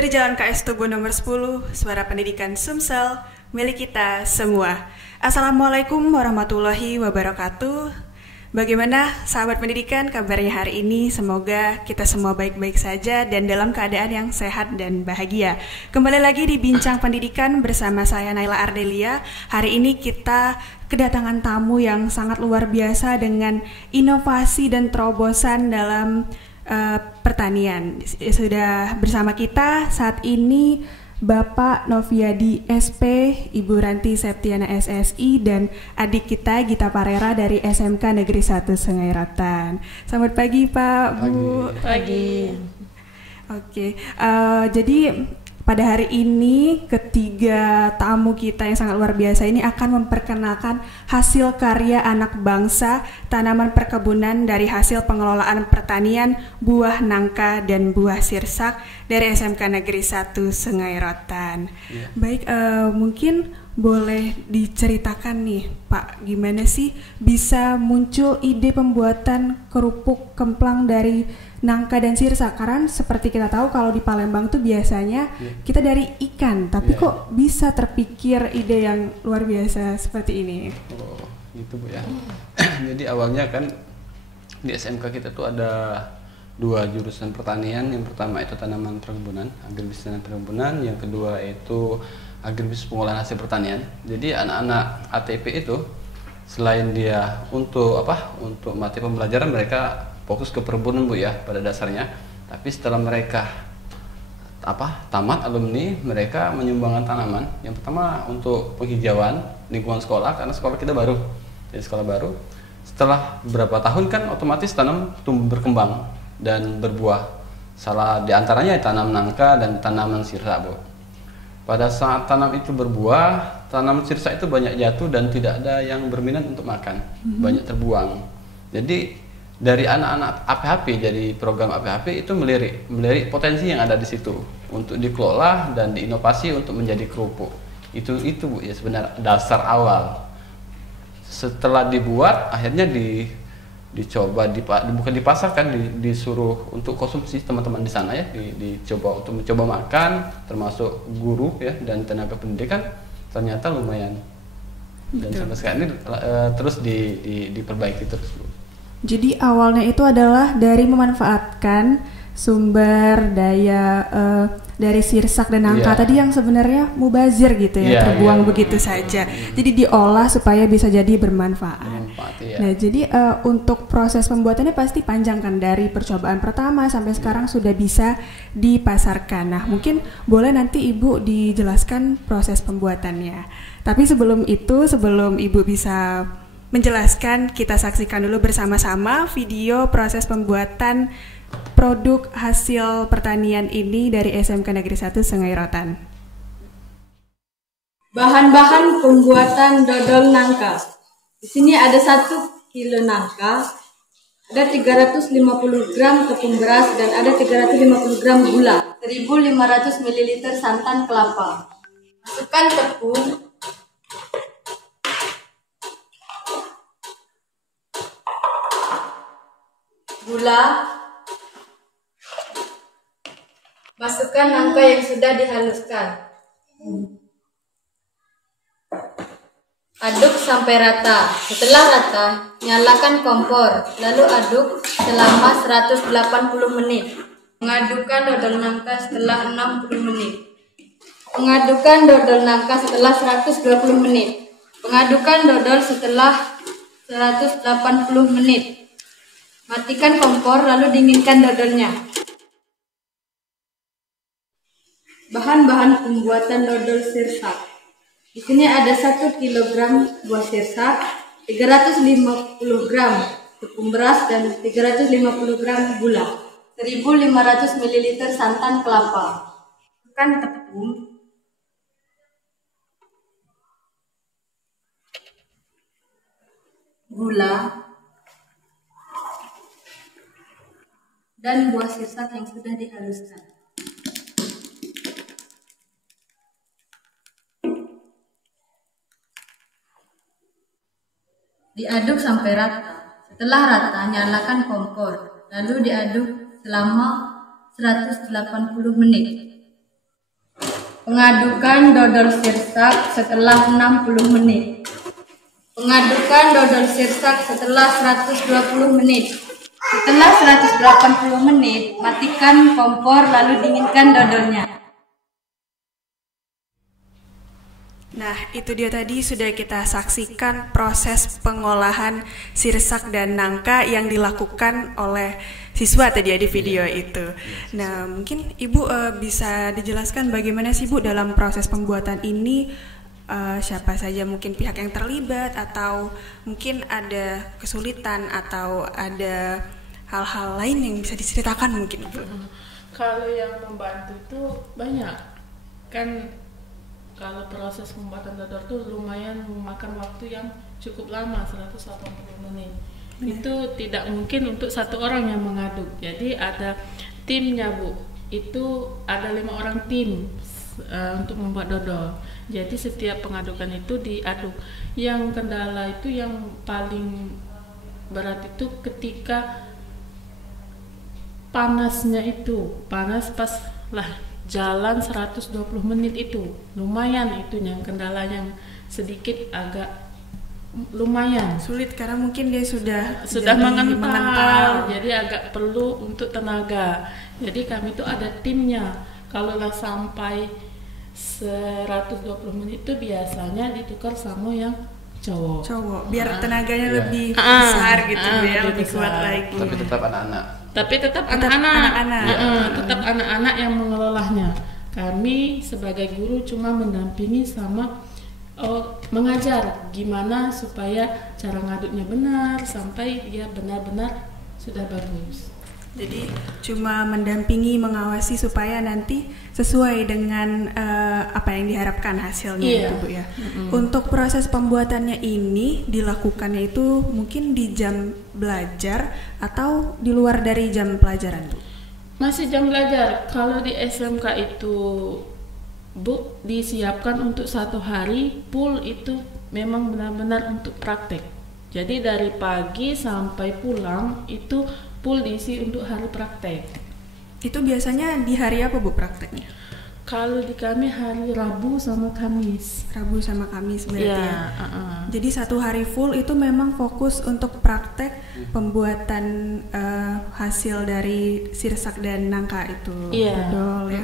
Dari Jalan KS Tugu nomor 10, Suara Pendidikan Sumsel, milik kita semua. Assalamualaikum warahmatullahi wabarakatuh. Bagaimana sahabat pendidikan kabarnya hari ini? Semoga kita semua baik-baik saja dan dalam keadaan yang sehat dan bahagia. Kembali lagi di Bincang Pendidikan bersama saya Naila Ardelia. Hari ini kita kedatangan tamu yang sangat luar biasa dengan inovasi dan terobosan dalam pertanian. Sudah bersama kita saat ini Bapak Noviadi SP, Ibu Ranti Septiana SSI, dan adik kita Gita Parera dari SMK Negeri 1 Sungai Rotan. Selamat pagi Pak, Bu. Pagi. Oke, jadi pada hari ini ketiga tamu kita yang sangat luar biasa ini akan memperkenalkan hasil karya anak bangsa tanaman perkebunan dari hasil pengelolaan pertanian buah nangka dan buah sirsak dari SMK Negeri 1 Sungai Rotan. Ya. Baik, mungkin boleh diceritakan nih Pak, gimana sih bisa muncul ide pembuatan kerupuk kemplang dari nangka dan sirsak? Karena seperti kita tahu kalau di Palembang tuh biasanya kita dari ikan, tapi kok bisa terpikir ide yang luar biasa seperti ini? Oh, gitu Bu ya. Jadi awalnya kan di SMK kita tuh ada dua jurusan pertanian. Yang pertama itu tanaman perkebunan, agribisnis dan perkebunan. Yang kedua itu agribisnis pengolahan hasil pertanian. Jadi anak-anak ATP itu selain dia untuk mata pembelajaran mereka fokus ke perkebunan Bu ya pada dasarnya. Tapi setelah mereka tamat alumni, mereka menyumbangkan tanaman. Yang pertama untuk penghijauan lingkungan sekolah karena sekolah kita baru. Jadi sekolah baru. Setelah beberapa tahun kan otomatis tanam tumbuh berkembang dan berbuah. Salah diantaranya tanam nangka dan tanaman sirsak Bu. Pada saat tanam itu berbuah, tanaman sirsak itu banyak jatuh dan tidak ada yang berminat untuk makan, banyak terbuang. Jadi dari anak-anak APHP, dari program APHP itu melirik potensi yang ada di situ untuk dikelola dan diinovasi untuk menjadi kerupuk. Itu Bu ya sebenarnya dasar awal. Setelah dibuat, akhirnya dicoba bukan dipasarkan, disuruh untuk konsumsi teman-teman di sana ya, dicoba untuk mencoba makan, termasuk guru ya dan tenaga pendidikan, ternyata lumayan. Dan sampai sekarang ini terus diperbaiki terus Bu. Jadi awalnya itu adalah dari memanfaatkan sumber daya dari sirsak dan nangka tadi yang sebenarnya mubazir gitu ya, terbuang begitu saja. Jadi diolah supaya bisa jadi bermanfaat. Nah, jadi untuk proses pembuatannya pasti panjang kan, dari percobaan pertama sampai sekarang sudah bisa dipasarkan. Nah, mungkin boleh nanti Ibu dijelaskan proses pembuatannya. Tapi sebelum itu, sebelum Ibu bisa menjelaskan, kita saksikan dulu bersama-sama video proses pembuatan produk hasil pertanian ini dari SMK Negeri 1 Sungai Rotan. Bahan-bahan pembuatan dodol nangka. Di sini ada 1 kilo nangka, ada 350 gram tepung beras dan ada 350 gram gula, 1500 ml santan kelapa. Masukkan tepung, gula, masukkan nangka yang sudah dihaluskan. Aduk sampai rata. Setelah rata, nyalakan kompor, lalu aduk selama 180 menit. Mengadukkan dodol nangka setelah 60 menit. Mengadukkan dodol nangka setelah 120 menit. Mengadukkan dodol setelah 180 menit. Matikan kompor lalu dinginkan dodolnya. Bahan-bahan pembuatan dodol sirsak. Di sini ada 1 kg buah sirsak, 350 gram tepung beras dan 350 gram gula, 1500 ml santan kelapa. Masukkan tepung, gula, dan buah sirsak yang sudah dihaluskan. Diaduk sampai rata. Setelah rata, nyalakan kompor, lalu diaduk selama 180 menit. Mengadukan dodol sirsak setelah 60 menit. Mengadukan dodol sirsak setelah 120 menit. Setelah 180 menit, matikan kompor lalu dinginkan dodolnya. Nah, itu dia tadi sudah kita saksikan proses pengolahan sirsak dan nangka yang dilakukan oleh siswa tadi ya di video itu. Nah, mungkin Ibu bisa dijelaskan bagaimana sih Bu dalam proses pembuatan ini, siapa saja mungkin pihak yang terlibat atau mungkin ada kesulitan atau ada hal-hal lain yang bisa diceritakan mungkin Bu? Kalau yang membantu itu banyak kan. Kalau proses pembuatan dodol itu lumayan memakan waktu yang cukup lama, 180 menit. Itu tidak mungkin untuk satu orang yang mengaduk. Jadi ada timnya Bu. Itu ada 5 orang tim untuk membuat dodol. Jadi setiap pengadukan itu diaduk. Yang kendala itu yang paling berat itu ketika panasnya itu. Panas pas lah jalan 120 menit itu lumayan, itu yang kendala yang sedikit agak lumayan sulit karena mungkin dia sudah mengental, jadi agak perlu untuk tenaga. Jadi kami itu ada timnya. Kalau lah sampai 120 menit itu biasanya ditukar sama yang cowok biar tenaganya lebih besar gitu, biar lebih kuat lagi. Tapi tetap anak-anak. Tetap anak-anak yang mengelolanya. Kami sebagai guru cuma mendampingi sama mengajar gimana supaya cara ngaduknya benar sampai dia benar-benar sudah bagus. Jadi cuma mendampingi, mengawasi supaya nanti sesuai dengan apa yang diharapkan hasilnya itu Bu ya. Untuk proses pembuatannya ini dilakukannya itu mungkin di jam belajar atau di luar dari jam pelajaran Bu? Masih jam belajar. Kalau di SMK itu Bu disiapkan untuk 1 hari full, itu memang benar-benar untuk praktek. Jadi dari pagi sampai pulang itu full diisi untuk hari praktek. Itu biasanya di hari apa Bu prakteknya? Kalau di kami hari Rabu sama Kamis. Rabu sama Kamis berarti ya. Jadi 1 hari full itu memang fokus untuk praktek pembuatan hasil dari sirsak dan nangka itu. Dodol ya.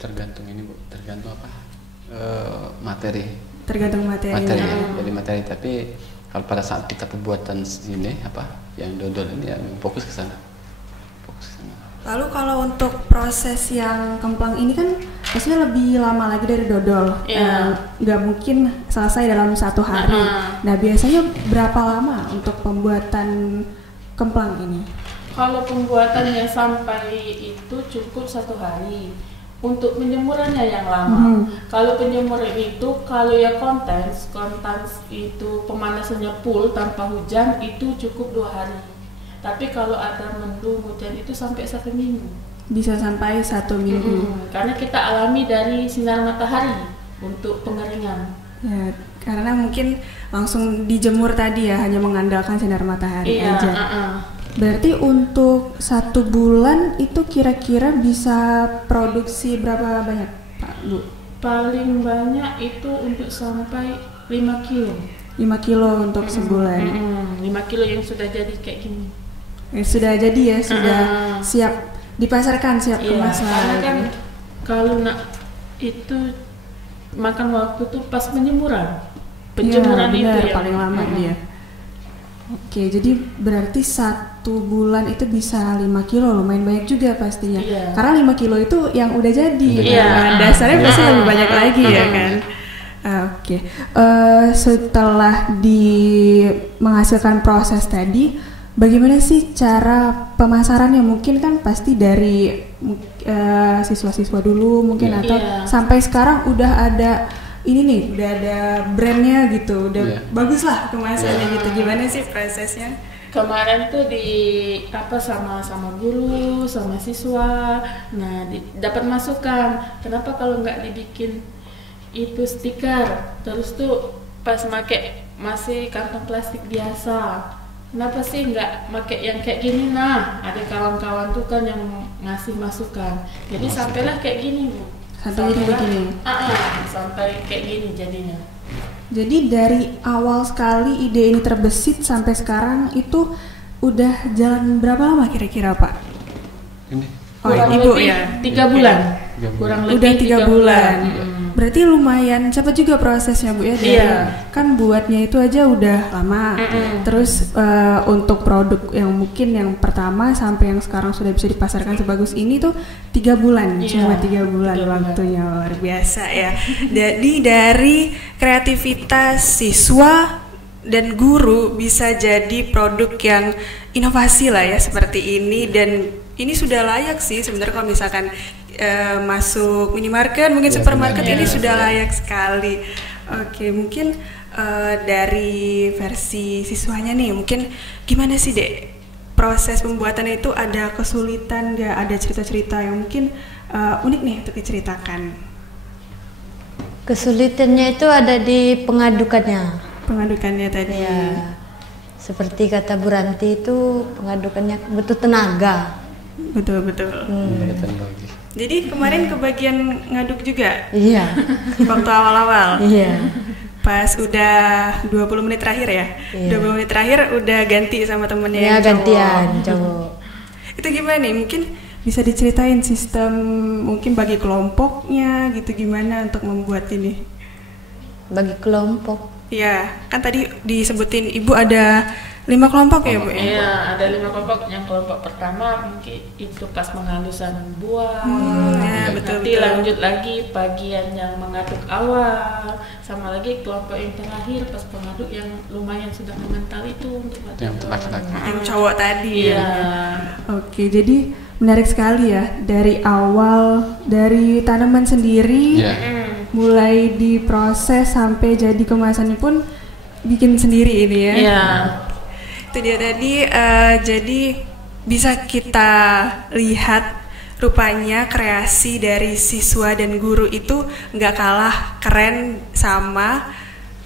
Tergantung ini Bu, tergantung apa? Materi. Tergantung materi. Jadi materi, tapi kalau pada saat kita pembuatan ini yang dodol ini ya fokus ke sana. Lalu kalau untuk proses yang kemplang ini kan pastinya lebih lama lagi dari dodol. Nggak mungkin selesai dalam 1 hari. Nah biasanya berapa lama untuk pembuatan kemplang ini? Kalau pembuatannya sampai itu cukup 1 hari. Untuk penjemurannya yang lama. Kalau penjemuran itu, kalau ya kontens itu pemanasannya full tanpa hujan itu cukup 2 hari. Tapi kalau ada mendung hujan itu sampai 1 minggu. Bisa sampai 1 minggu. Karena kita alami dari sinar matahari untuk pengeringan. Ya, karena mungkin langsung dijemur tadi ya, hanya mengandalkan sinar matahari aja. Berarti untuk 1 bulan itu kira-kira bisa produksi berapa banyak Pak Bu? Paling banyak itu untuk sampai 5 kilo. 5 kilo untuk sebulan. 5 kilo yang sudah jadi kayak gini. Sudah jadi ya, sudah siap dipasarkan, siap kemasan. Karena kan kalau itu makan waktu tuh pas penjemuran. Penjemuran itu yang paling lama dia. Oke, jadi berarti 1 bulan itu bisa 5 kilo, lumayan banyak juga pastinya. Karena 5 kilo itu yang udah jadi, dasarnya pasti lebih banyak lagi ya kan. Oke, setelah menghasilkan proses tadi, bagaimana sih cara pemasarannya? Mungkin kan pasti dari siswa-siswa dulu mungkin atau sampai sekarang udah ada ini nih, udah ada brandnya gitu, udah bagus lah kemasannya gitu. Gimana sih prosesnya? Kemarin tuh sama guru, sama siswa, nah dapat masukan. Kenapa kalau nggak dibikin itu stiker, terus tuh pas make masih kantong plastik biasa. Kenapa sih nggak pakai yang kayak gini? Nah, ada kawan-kawan tuh kan yang ngasih masukan. Jadi sampailah kayak gini Bu. sampai jadi begini. Sampai kayak gini jadinya. Jadi dari awal sekali ide ini terbesit sampai sekarang itu udah jalan berapa lama kira-kira Pak? Ini Kurang Ibu lebih ya? 3 bulan. Kurang Udah 3 bulan. Iya. Berarti lumayan cepat juga prosesnya Bu ya. Dari, kan buatnya itu aja udah lama. Terus untuk produk yang mungkin yang pertama sampai yang sekarang sudah bisa dipasarkan sebagus ini tuh 3 bulan. Cuma 3 bulan waktunya, luar biasa ya. Jadi dari kreativitas siswa dan guru bisa jadi produk yang inovasi lah ya seperti ini, dan ini sudah layak sih sebenarnya kalau misalkan masuk minimarket, mungkin supermarket ini sudah layak sekali. Oke, mungkin dari versi siswanya nih, mungkin gimana sih Dek proses pembuatannya itu, ada kesulitan nggak, ada cerita-cerita yang mungkin unik nih untuk diceritakan? Kesulitannya itu ada di pengadukannya. Pengadukannya tadi. Ya, seperti kata Bu Ranti itu pengadukannya butuh tenaga. Betul. teknologi. Jadi kemarin kebagian ngaduk juga Iya. waktu awal-awal. Iya. Pas udah 20 menit terakhir ya. Iya. 20 menit terakhir udah ganti sama temennya Ya yang cowok. gantian cowok. Itu gimana nih? Mungkin bisa diceritain sistem mungkin bagi kelompoknya gitu, gimana untuk membuat ini? Bagi kelompok. Iya, kan tadi disebutin Ibu ada 5 kelompok ya Bu ya? Iya, ada 5 kelompok. Yang kelompok pertama mungkin itu pas penghalusan buah. Ya, betul. Nanti lanjut lagi bagian yang mengaduk awal, sama lagi kelompok yang terakhir pas pengaduk yang lumayan sudah mengental itu untuk Yang laki-laki. Yang cowok tadi. Iya. Oke, jadi menarik sekali ya, dari awal dari tanaman sendiri. Iya. Mulai diproses sampai jadi kemasannya pun bikin sendiri ini ya. Iya. Itu dia tadi, jadi bisa kita lihat rupanya kreasi dari siswa dan guru itu nggak kalah keren sama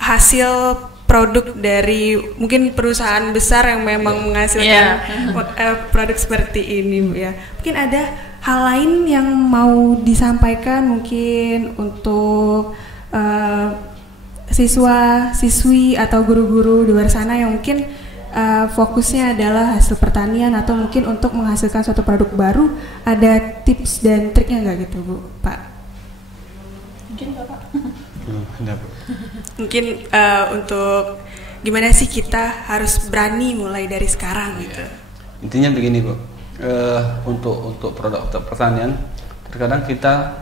hasil produk dari mungkin perusahaan besar yang memang menghasilkan produk seperti ini Bu ya. Mungkin ada hal lain yang mau disampaikan mungkin untuk siswa-siswi atau guru-guru di luar sana yang mungkin fokusnya adalah hasil pertanian atau mungkin untuk menghasilkan suatu produk baru, ada tips dan triknya nggak gitu Bu, Pak? Mungkin Bapak. Belum ada Bu. Mungkin untuk gimana sih kita harus berani mulai dari sekarang gitu. Intinya begini Bu. Untuk produk pertanian terkadang kita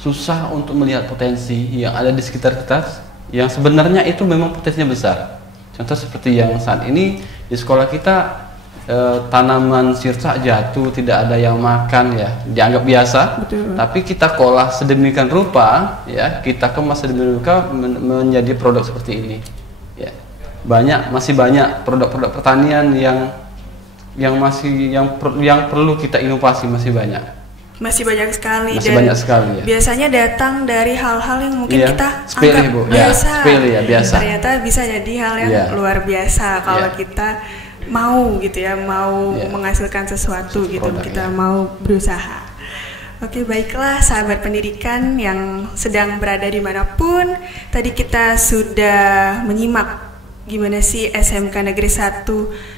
susah untuk melihat potensi yang ada di sekitar kita yang sebenarnya itu memang potensinya besar. Contoh seperti yang saat ini di sekolah kita, tanaman sirsak jatuh, tidak ada yang makan ya, dianggap biasa. Betul. Tapi kita olah sedemikian rupa ya, kita kemas sedemikian rupa menjadi produk seperti ini ya. Masih banyak produk-produk pertanian yang perlu kita inovasi, masih banyak sekali dan ya. Biasanya datang dari hal-hal yang mungkin kita sepele, anggap Bu. biasa. Sepele ya, biasa. Ternyata bisa jadi hal yang luar biasa kalau kita mau gitu ya, mau menghasilkan sesuatu gitu, produk, kita mau berusaha. Oke, baiklah sahabat pendidikan yang sedang berada dimanapun, tadi kita sudah menyimak gimana sih SMK Negeri 1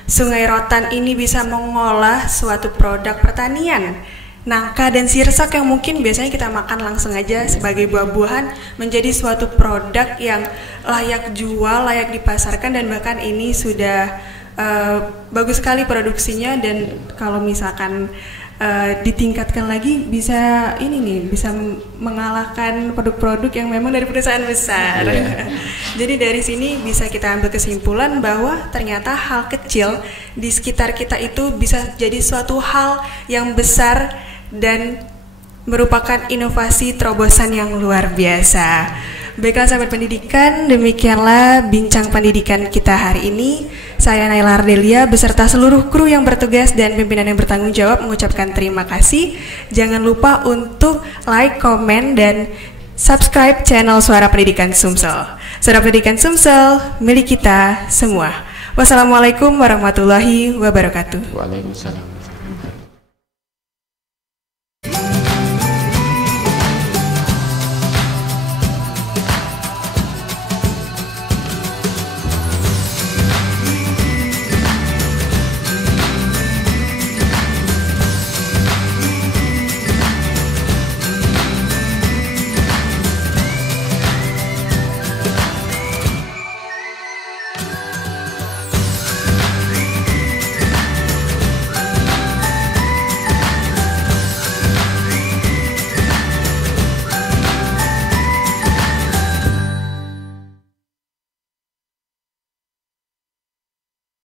Sungai Rotan ini bisa mengolah suatu produk pertanian, nangka dan sirsak yang mungkin biasanya kita makan langsung aja sebagai buah-buahan, menjadi suatu produk yang layak jual, layak dipasarkan, dan bahkan ini sudah bagus sekali produksinya. Dan kalau misalkan ditingkatkan lagi bisa ini nih, bisa mengalahkan produk-produk yang memang dari perusahaan besar. Jadi dari sini bisa kita ambil kesimpulan bahwa ternyata hal kecil di sekitar kita itu bisa jadi suatu hal yang besar dan merupakan inovasi terobosan yang luar biasa. Baiklah sahabat pendidikan, demikianlah bincang pendidikan kita hari ini. Saya Naila Ardelia beserta seluruh kru yang bertugas dan pimpinan yang bertanggung jawab mengucapkan terima kasih. Jangan lupa untuk like, komen, dan subscribe channel Suara Pendidikan Sumsel. Suara Pendidikan Sumsel, milik kita semua. Wassalamualaikum warahmatullahi wabarakatuh. Waalaikumsalam.